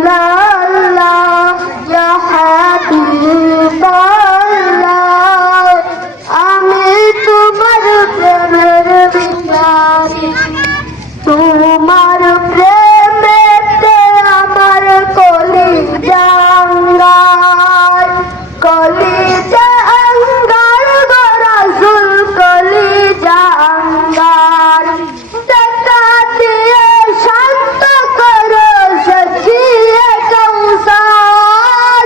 রাসূলাল্লাহ ইয়া হাবিবাল্লাহ আমি তোমার প্রেমের ভিখারি তোমার প্রেমেতে আমার কলিজা আঙ্গার কলিজা আঙ্গার গো রাসূল কলিজা আঙ্গার দেখা দিয়ে শান্ত করো সচিয়ে কৌসার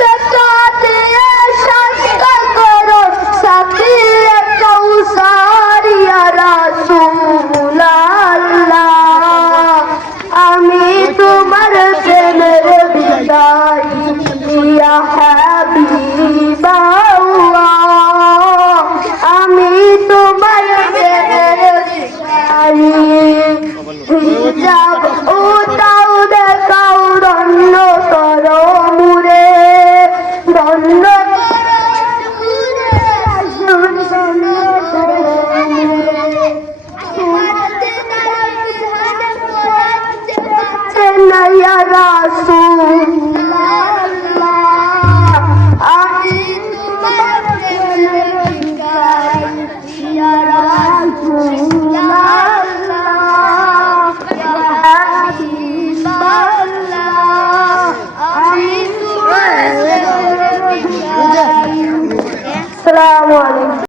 দেখা দিয়ে শান্ত করো সচিয়ে কৌসার ইয়া রাসূলাল্লাহ আমি তোমার প্রেমের ভিখারি ইয়া হাবিবাল্লাহ আমি তোমার প্রেমের ভিখারি হিজাব উঠাও দেখাও ধন্য করো মুরে ধন্য ইয়া রাসূল